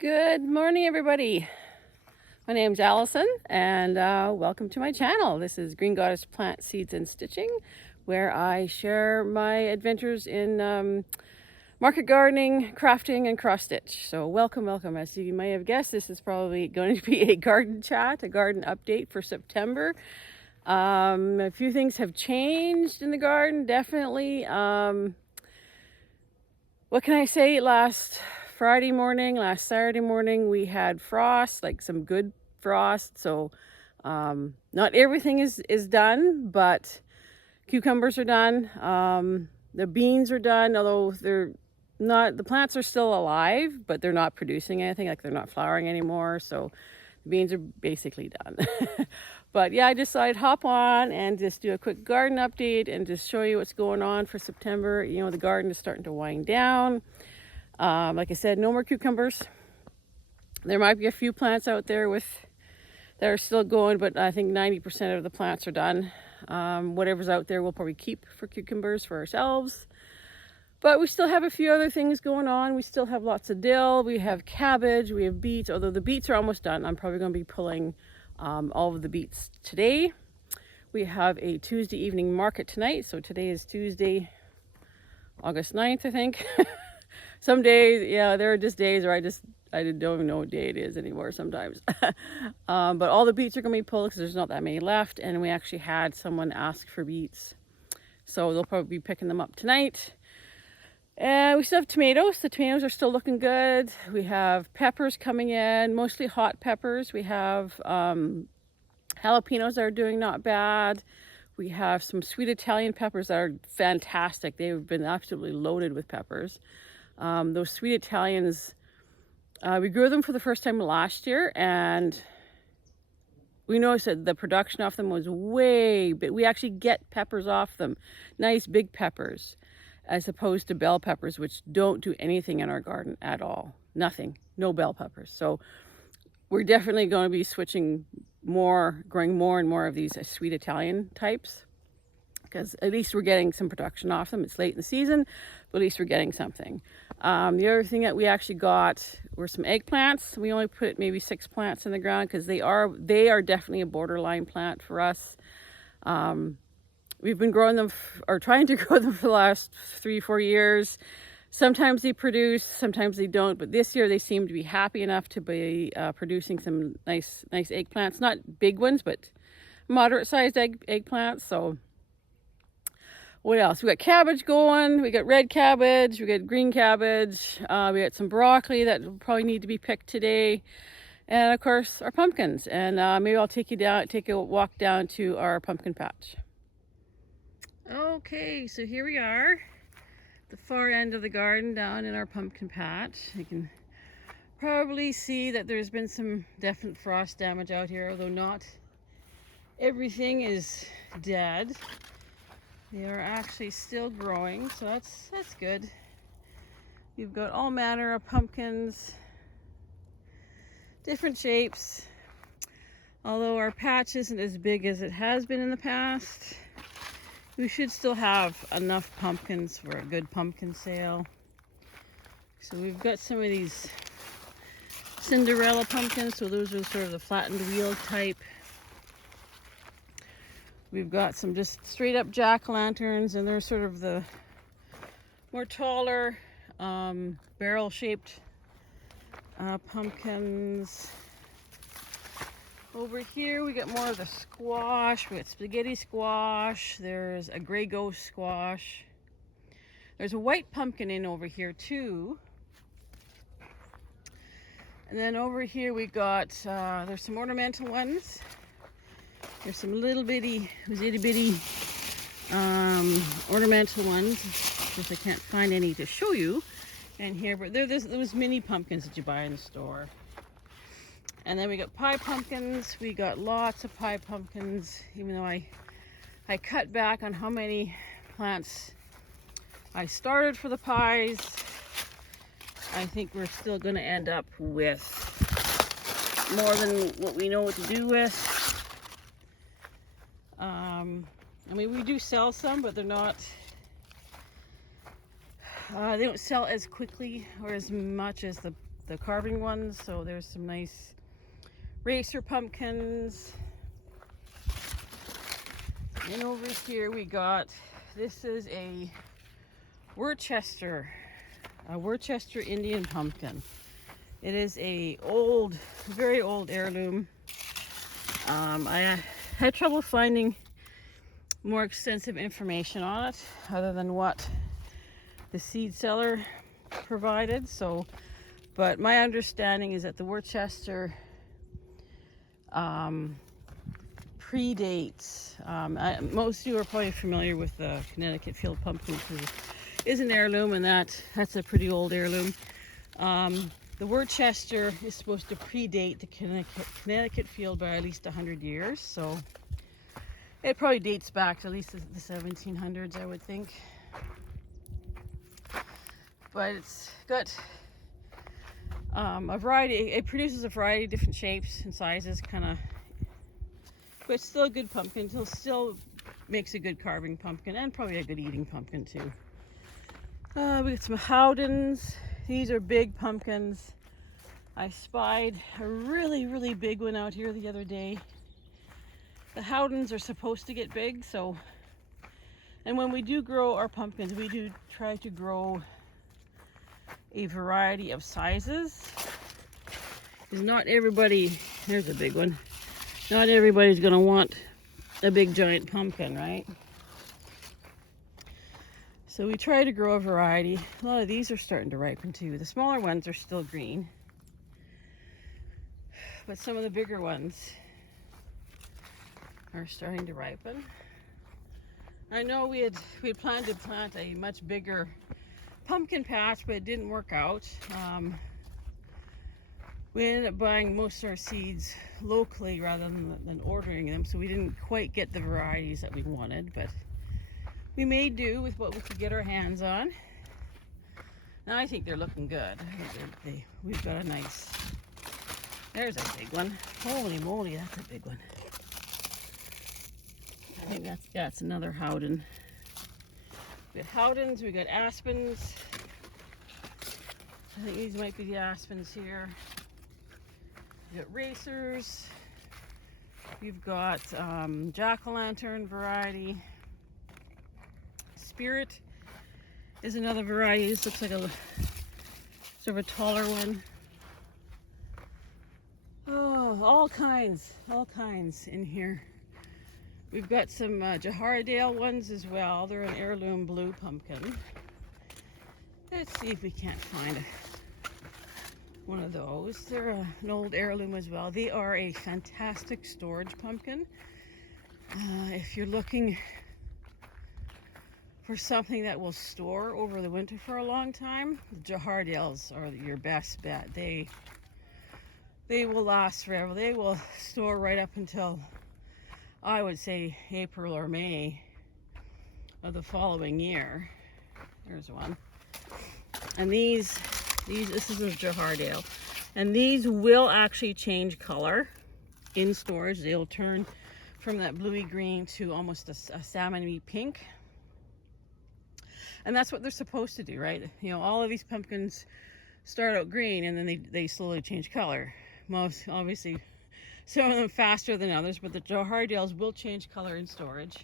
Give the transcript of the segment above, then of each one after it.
Good morning, everybody. My name's Allison, and welcome to my channel. This is Green Goddess Plant Seeds and Stitching, where I share my adventures in market gardening, crafting, and cross stitch. So welcome. As you may have guessed, this is probably going to be a garden chat, a garden update for September. A few things have changed in the garden, definitely. What can I say? Last Saturday morning, we had frost, like some good frost. So not everything is done, but cucumbers are done. The beans are done, although they're not, the plants are still alive, but they're not producing anything, like they're not flowering anymore. So the beans are basically done. But yeah, I decided hop on and just do a quick garden update and just show you what's going on for September. You know, the garden is starting to wind down. Like I said, no more cucumbers. There might be a few plants out there that are still going, but I think 90% of the plants are done. Whatever's out there we'll probably keep for cucumbers for ourselves. But we still have a few other things going on. We still have lots of dill, we have cabbage, we have beets, although the beets are almost done. I'm probably going to be pulling all of the beets today. We have a Tuesday evening market tonight. So today is Tuesday, August 9th, I think. Some days, yeah, there are just days where I don't even know what day it is anymore sometimes. But all the beets are going to be pulled because there's not that many left. And we actually had someone ask for beets. So they'll probably be picking them up tonight. And we still have tomatoes. The tomatoes are still looking good. We have peppers coming in, mostly hot peppers. We have jalapenos that are doing not bad. We have some sweet Italian peppers that are fantastic. They've been absolutely loaded with peppers. Those sweet Italians, we grew them for the first time last year, and we noticed that the production off them was way big. We actually get peppers off them, nice big peppers, as opposed to bell peppers, which don't do anything in our garden at all. Nothing, no bell peppers. So we're definitely going to be switching growing more and more of these sweet Italian types, because at least we're getting some production off them. It's late in the season, but at least we're getting something. The other thing that we actually got were some eggplants. We only put maybe 6 plants in the ground because they are definitely a borderline plant for us. We've been growing them or trying to grow them for the last 3-4 years. Sometimes they produce, sometimes they don't, but this year they seem to be happy enough to be producing some nice eggplants. Not big ones, but moderate sized eggplants. So what else? We got cabbage going. We got red cabbage. We got green cabbage. We got some broccoli that will probably need to be picked today. And of course our pumpkins. And maybe I'll take a walk down to our pumpkin patch. Okay, so here we are, the far end of the garden down in our pumpkin patch. You can probably see that there's been some definite frost damage out here, although not everything is dead. They are actually still growing, so that's good. We've got all manner of pumpkins, different shapes. Although our patch isn't as big as it has been in the past, we should still have enough pumpkins for a good pumpkin sale. So we've got some of these Cinderella pumpkins, so those are sort of the flattened wheel type. We've got some just straight up jack-o'-lanterns, and they're sort of the more taller barrel shaped pumpkins. Over here we got more of the squash. We got spaghetti squash. There's a gray ghost squash. There's a white pumpkin in over here too. And then over here we got, there's some ornamental ones. There's some little bitty, itty bitty ornamental ones. Of course I can't find any to show you in here, but they're those mini pumpkins that you buy in the store. And then we got pie pumpkins. We got lots of pie pumpkins, even though I cut back on how many plants I started for the pies. I think we're still going to end up with more than what we know what to do with. I mean, we do sell some, but they're not, they don't sell as quickly or as much as the the carving ones. So there's some nice racer pumpkins. And over here we got, this is a Worcester Indian pumpkin. It is a old, very old heirloom. I had trouble finding more extensive information on it other than what the seed seller provided. So, but my understanding is that the Worcester predates. Most of you are probably familiar with the Connecticut field pumpkin because it is an heirloom, and that's a pretty old heirloom. The Worcester is supposed to predate the Connecticut field by at least 100 years, so it probably dates back to at least the 1700s, I would think. But it's got a variety. It produces a variety of different shapes and sizes, kind of. But it's still a good pumpkin. It still makes a good carving pumpkin and probably a good eating pumpkin too. We got some Howdens. These are big pumpkins. I spied a really, really big one out here the other day. The Howdens are supposed to get big, so. And when we do grow our pumpkins, we do try to grow a variety of sizes. Because not everybody, there's a big one. Not everybody's going to want a big giant pumpkin, right? So we try to grow a variety. A lot of these are starting to ripen too. The smaller ones are still green, but some of the bigger ones are starting to ripen. I know we had planned to plant a much bigger pumpkin patch, but it didn't work out. We ended up buying most of our seeds locally rather than ordering them, so we didn't quite get the varieties that we wanted, but we made do with what we could get our hands on. Now I think they're looking good. We've got a nice, there's a big one. Holy moly, that's a big one. I think that's another Howden. We got Howdens, we got Aspens. I think these might be the Aspens here. We got Racers. We've got Jack-o'-lantern variety. Spirit is another variety. This looks like a sort of a taller one. Oh, all kinds in here. We've got some Jaharadale ones as well. They're an heirloom blue pumpkin. Let's see if we can't find one of those. They're an old heirloom as well. They are a fantastic storage pumpkin. If you're looking for something that will store over the winter for a long time, the Jahardales are your best bet. They will last forever. They will store right up until, I would say, April or May of the following year. Here's one. And this is a Jahardale. And these will actually change color in storage. They'll turn from that bluey green to almost a salmony pink. And that's what they're supposed to do, right? You know, all of these pumpkins start out green and then they slowly change color. Most, obviously, some of them faster than others, but the Jahardales will change color in storage.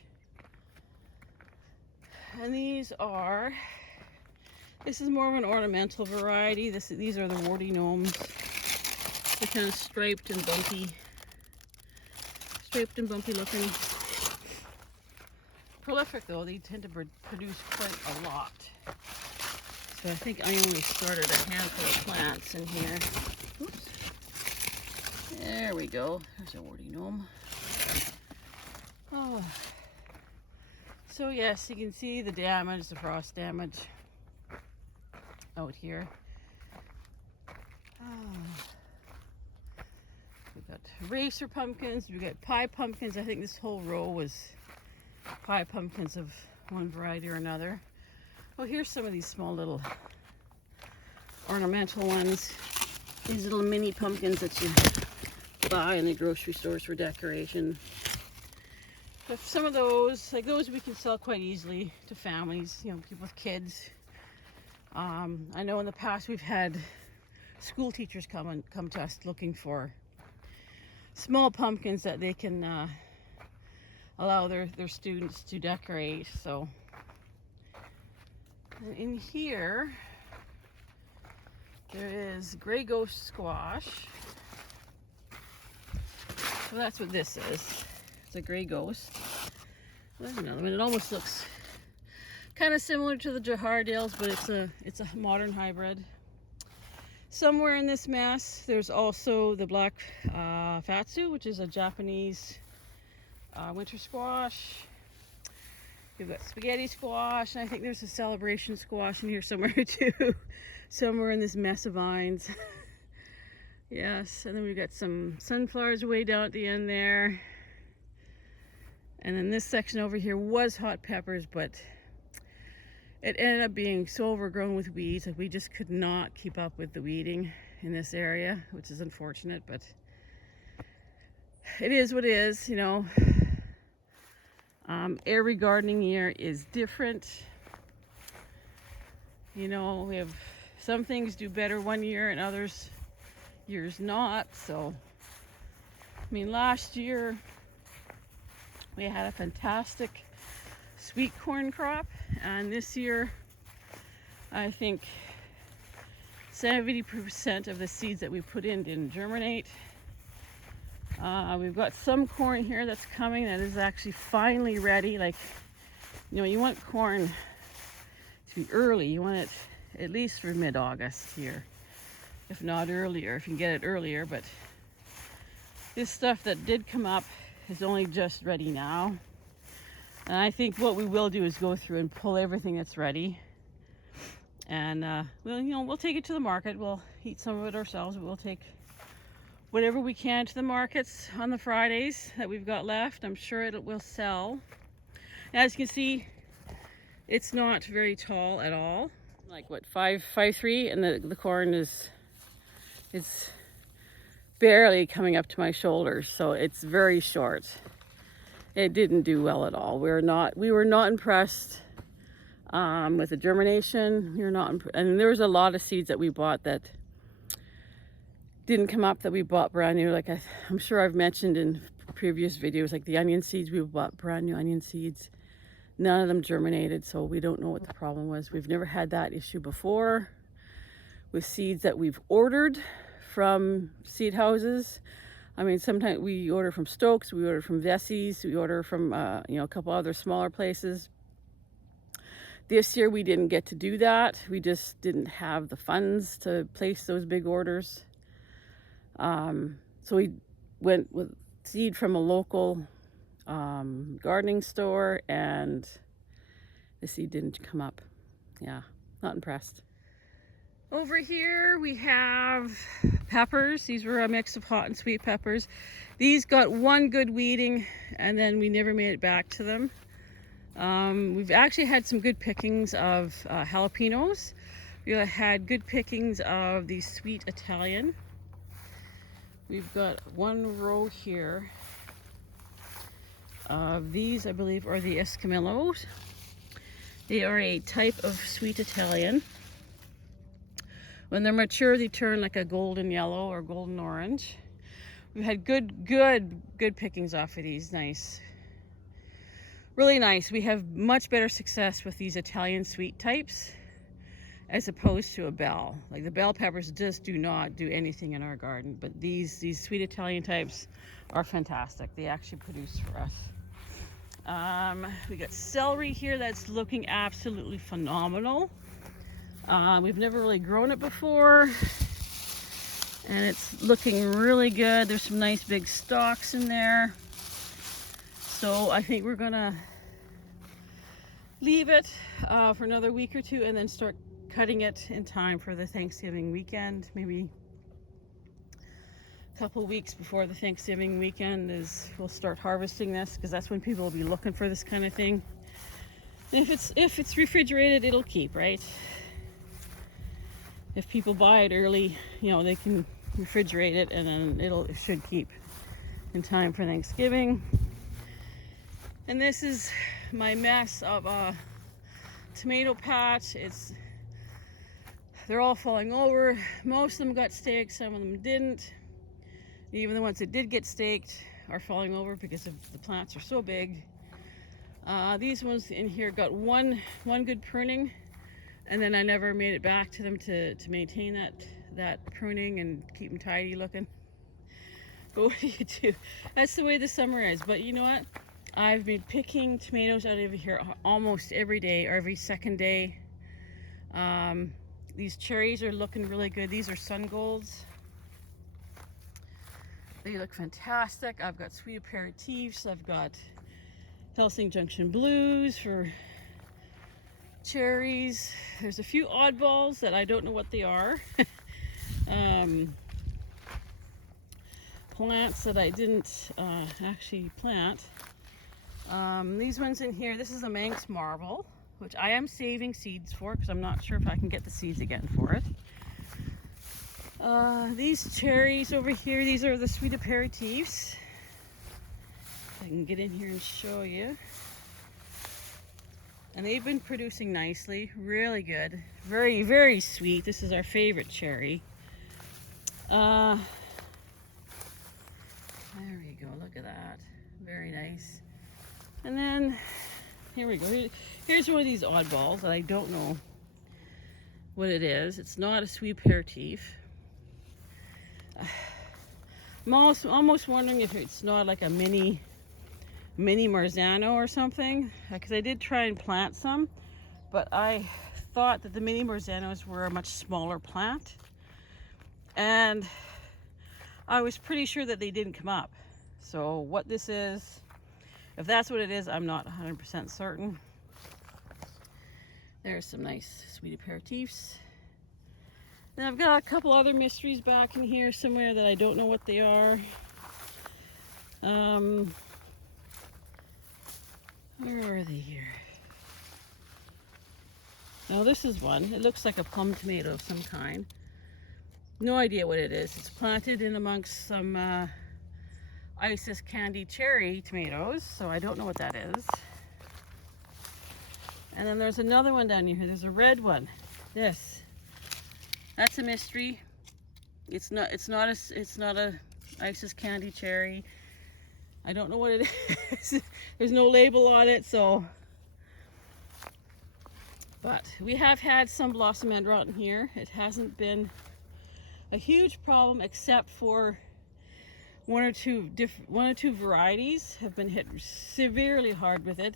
And this is more of an ornamental variety. These are the warty gnomes. They're kind of striped and bumpy looking. Prolific though, they tend to produce quite a lot. So I think I only started a handful of plants in here. Oops. There we go. There's a warty gnome. Oh. So yes, you can see the damage, the frost damage out here. We've got racer pumpkins, we've got pie pumpkins. I think this whole row was pie pumpkins of one variety or another. Well, here's some of these small little ornamental ones. These little mini pumpkins that you buy in the grocery stores for decoration. But some of those, like those, we can sell quite easily to families, you know, people with kids. I know in the past we've had school teachers come to us looking for small pumpkins that they can allow their students to decorate. So in here there is gray ghost squash. So that's what this is. It's a gray ghost. There's another one. It almost looks kind of similar to the Jahardales, but it's a modern hybrid. Somewhere in this mess, there's also the black fatsu, which is a Japanese winter squash. You've got spaghetti squash, and I think there's a celebration squash in here somewhere too. Somewhere in this mess of vines. Yes, and then we've got some sunflowers way down at the end there. And then this section over here was hot peppers, but it ended up being so overgrown with weeds that we just could not keep up with the weeding in this area, which is unfortunate, but it is what it is, you know. Every gardening year is different. You know, we have some things do better one year and others years not. So, I mean, last year we had a fantastic sweet corn crop, and this year I think 70% of the seeds that we put in didn't germinate. We've got some corn here that's coming that is actually finally ready. Like, you know, you want corn to be early. You want it at least for mid-August here, if not earlier, if you can get it earlier. But this stuff that did come up is only just ready now. And I think what we will do is go through and pull everything that's ready. And we'll take it to the market. We'll eat some of it ourselves, but we'll take whatever we can to the markets on the Fridays that we've got left. I'm sure it will sell. As you can see, it's not very tall at all. Like what, 5'3", and the corn it's barely coming up to my shoulders, so it's very short. It didn't do well at all. We were not impressed with the germination. And there was a lot of seeds that we bought that didn't come up that we bought brand new. Like I'm sure I've mentioned in previous videos, like the onion seeds, we bought brand new onion seeds. None of them germinated, so we don't know what the problem was. We've never had that issue before with seeds that we've ordered from seed houses. I mean, sometimes we order from Stokes, we order from Vessie's, we order from a couple other smaller places. This year we didn't get to do that. We just didn't have the funds to place those big orders. So we went with seed from a local gardening store, and the seed didn't come up. Yeah, not impressed. Over here we have peppers. These were a mix of hot and sweet peppers. These got one good weeding, and then we never made it back to them. We've actually had some good pickings of jalapenos. We had good pickings of the sweet Italian. We've got one row here of these, I believe, are the Escamillos. They are a type of sweet Italian. When they're mature, they turn like a golden yellow or golden orange. We've had good pickings off of these. Nice. Really nice. We have much better success with these Italian sweet types as opposed to a bell. Like the bell peppers just do not do anything in our garden, but these sweet Italian types are fantastic. They actually produce for us. We got celery here that's looking absolutely phenomenal. We've never really grown it before, and it's looking really good. There's some nice big stalks in there. So I think we're gonna leave it for another week or two and then start cutting it in time for the Thanksgiving weekend. Maybe a couple weeks before the Thanksgiving weekend we'll start harvesting this, because that's when people will be looking for this kind of thing. And if it's refrigerated, it'll keep, right? If people buy it early, they can refrigerate it, and then it should keep in time for Thanksgiving. And this is my mess of a tomato patch. It's they're all falling over. Most of them got staked, some of them didn't. Even the ones that did get staked are falling over because the plants are so big. These ones in here got one good pruning, and then I never made it back to them to maintain that pruning and keep them tidy looking. But what do you do? That's the way the summer is. But you know what? I've been picking tomatoes out of here almost every day or every second day. These cherries are looking really good. These are sun golds. They look fantastic. I've got sweet aperitifs. I've got Helsing Junction Blues for cherries. There's a few oddballs that I don't know what they are. Plants that I didn't actually plant. These ones in here, this is a Manx Marble, which I am saving seeds for because I'm not sure if I can get the seeds again for it. These cherries over here, these are the sweet aperitifs. I can get in here and show you. And they've been producing nicely, really good. Very, very sweet. This is our favorite cherry. There we go, look at that. Very nice. And then, here we go. Here's one of these oddballs that I don't know what it is. It's not a sweet aperitif. I'm almost wondering if it's not like a mini Marzano or something, because I did try and plant some, but I thought that the mini Marzanos were a much smaller plant, and I was pretty sure that they didn't come up. So what this is, if that's what it is, I'm not 100% certain. There's some nice sweet aperitifs. Then I've got a couple other mysteries back in here somewhere that I don't know what they are. Where are they here? Now this is one. It looks like a plum tomato of some kind. No idea what it is. It's planted in amongst some Isis candy cherry tomatoes, so I don't know what that is. And then there's another one down here. There's a red one. That's a mystery. It's not a Isis candy cherry. I don't know what it is. There's no label on it, so. But we have had some blossom end rot in here. It hasn't been a huge problem, except for one or two varieties have been hit severely hard with it.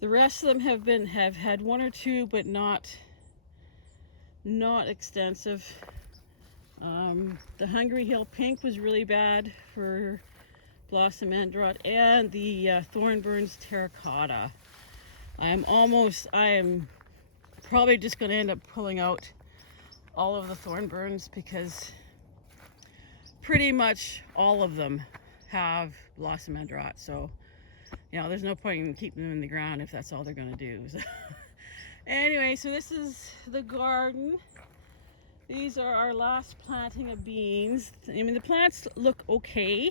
The rest of them have had one or two, but not extensive. The Hungry Hill Pink was really bad for blossom end rot, and the Thornburns Terracotta. I am probably just going to end up pulling out all of the Thornburns because pretty much all of them have blossom end rot. So, you know, there's no point in keeping them in the ground if that's all they're going to do. So anyway, so this is the garden. These are our last planting of beans. I mean, the plants look okay.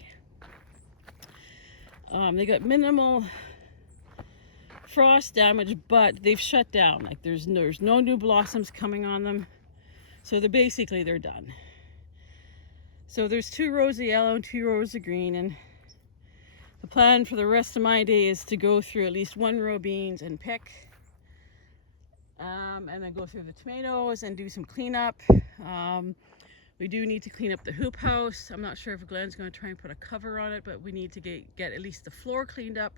They got minimal frost damage, but they've shut down. Like there's no new blossoms coming on them. So they're done. So there's 2 rows of yellow and 2 rows of green, and the plan for the rest of my day is to go through at least 1 row of beans and pick, and then go through the tomatoes and do some cleanup. We do need to clean up the hoop house. I'm not sure if Glenn's going to try and put a cover on it, but we need to get at least the floor cleaned up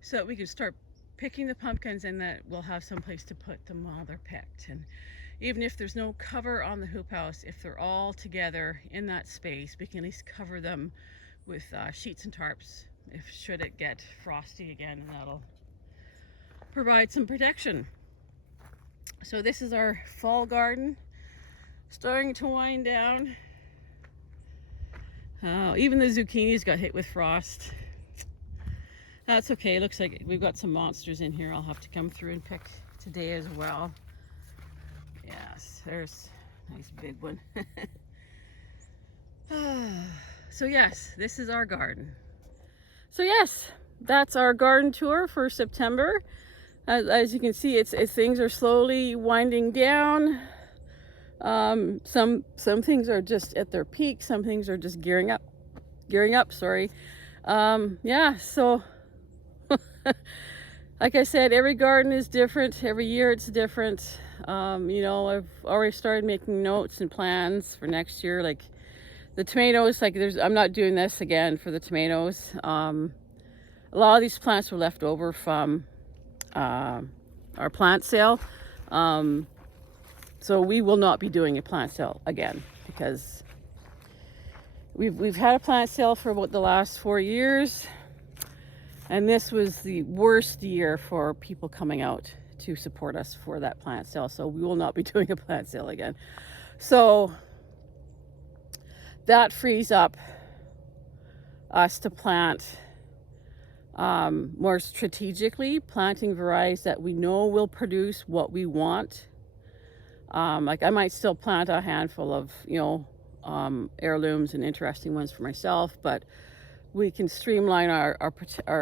so that we can start picking the pumpkins, and that we'll have some place to put them while they're picked. And even if there's no cover on the hoop house, if they're all together in that space, we can at least cover them with sheets and tarps should it get frosty again, and that'll provide some protection. So this is our fall garden, starting to wind down. Even the zucchinis got hit with frost. That's okay. It looks like we've got some monsters in here I'll have to come through and pick today as well. Yes, there's a nice big one. So yes, this is our garden. So yes, that's our garden tour for September. As you can see, things are slowly winding down. Some things are just at their peak. Some things are just gearing up, sorry. Yeah, so like I said, every garden is different. Every year it's different. I've already started making notes and plans for next year. Like the tomatoes, I'm not doing this again for the tomatoes. A lot of these plants were left over from our plant sale. So we will not be doing a plant sale again because we've had a plant sale for about the last 4 years, and this was the worst year for people coming out to support us for that plant sale. So we will not be doing a plant sale again. So that frees up us to plant more strategically, planting varieties that we know will produce what we want. Like I might still plant a handful of, heirlooms and interesting ones for myself, but we can streamline our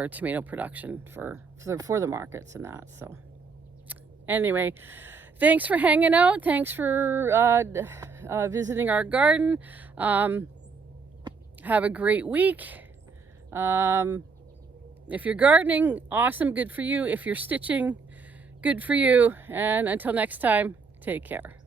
tomato production for the markets and that. So anyway, thanks for hanging out. Thanks for visiting our garden. Have a great week. If you're gardening, awesome, good for you. If you're stitching, good for you. And until next time, take care.